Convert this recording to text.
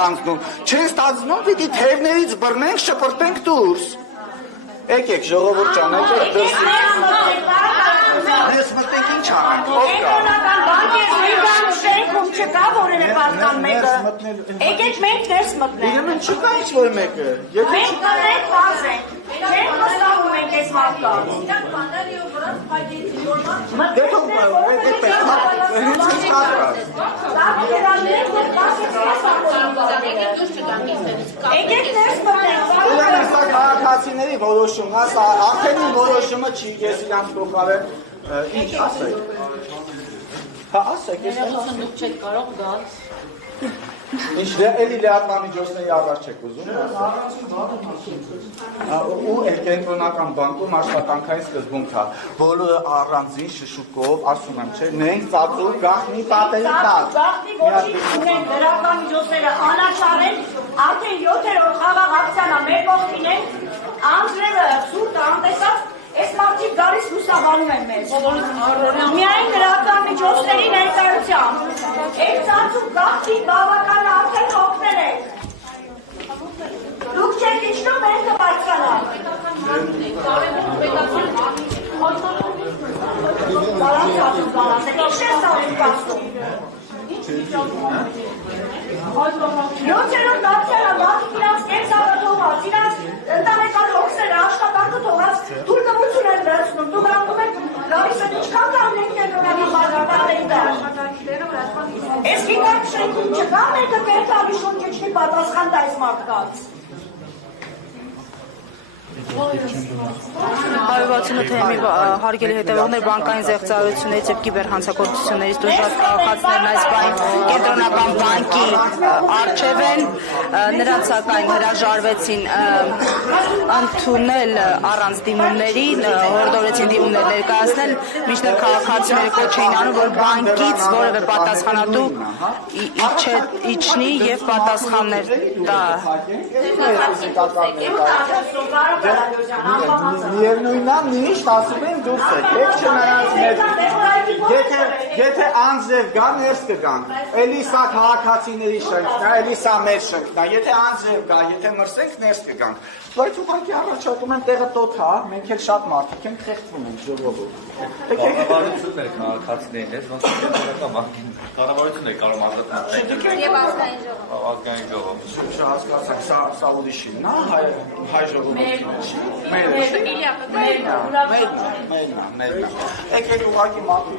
ստանձնում, չեն ստանձնում, պիտի թևներից բռնենք, շպրտենք դուրս։ Եկեք, ժողովուրդ ջան, եկեք դրսի։ Ես մտենք ինչ անենք, ով կա։ Կենտրոնական բանկերում շենքում չկա որևէ պատկան մեկը։ Եկեք մենք ներս մտնենք։ Ուրեմն չկա ինչ-որ մեկը։ Մենք մտնենք բազ ենք։ Չենք վստահում ենք այս մարդկանց։ Եկեք ներս մտնենք։ Ուրեմն սա քաղաքացիների որոշումն է, սա արդեն իմ որոշումը չի, ես իրանց փոխարեն ինչ ասեք։ Հա ասեք, ես Դուք չեք կարող գալ։ ինչ էլի լրատվամիջոցների առաջ եք ուզում։ Ու կենտրոնական բանկում աշխատանքային սկզբունք է, բոլորը առանձին շշուկով, ասում եմ, չէ, մենք ծածուկ գաղտնի պատերի տակ։ Գաղտնի ոչինչ ունենք, լրատվամիջոցները անաչառ են, արդեն 7-րդ խաղաղ ակցիան է, մեր կողքին են, անձրևը սուրտը անտեսած, այս մարդիկ գալիս լուսաբանում են մեզ։ Միայն լրատվամիջոցների ներկայությամբ։ Այդ ծածուկ գաղտնի բավական արդեն հոգնել եք։ Դուք չեք իջնում, մենք կբարձրանանք։ Ինչ ես ասում։ 7-րդ ակցիան մարդիկ իրանց կենսավը թողած, իրանց ընտանեկան հոգսերը, աշխատանքը թողած, թույլտվություն են վերցնում, դուք անգում եք գալիս եք ինչքան կանգնենք կենտրոնական բաժանարների դաշ։ Այս գիտակ շենքում չկա մեկը կերտալի շունչի պատասխան տա այս մարդկանց։ 168 թեմի հարգելի հետևողներ բանկային զեղծարություններից եւ կիբերհանցագործություններից դժվար քաղաքացիներն այս բան կենտրոնական բանկի արչեւ են նրանց սակայն հրաժարվեցին ընդունել առանց դիմումների հորդորեցին դիմումներ ներկայացնել մինչդեռ քաղաքացիները կոչ էին անում որ բանկից որևէ պատասխանատու իջնի եւ պատասխաններ տա Միևնույնն է, միշտ ասում են դուրս եք, եք չնայած եթե անձրև գա, ներս կգանք, էլի սա քաղաքացիների շենքն է, էլի սա մեր շենքն է, եթե անձրև գա, եթե մրսենք, ներս կգանք, բայց ուղղակի առաջարկում եմ տեղը տոթ է, մենք էլ շատ մարդիկ ենք խեղդվում ենք ժողովուրդ։ Կառավարությունն է քաղաքացիներին, ես ոնց կառավարությունն է կարող ազատել։ եւ ազգային ժողով։ Ազգային ժողով։ Չհասկացանք, սա ուրիշին, հայ ժողովուրդն է։ Մերն է։ Եկեք ուղղակի մարդու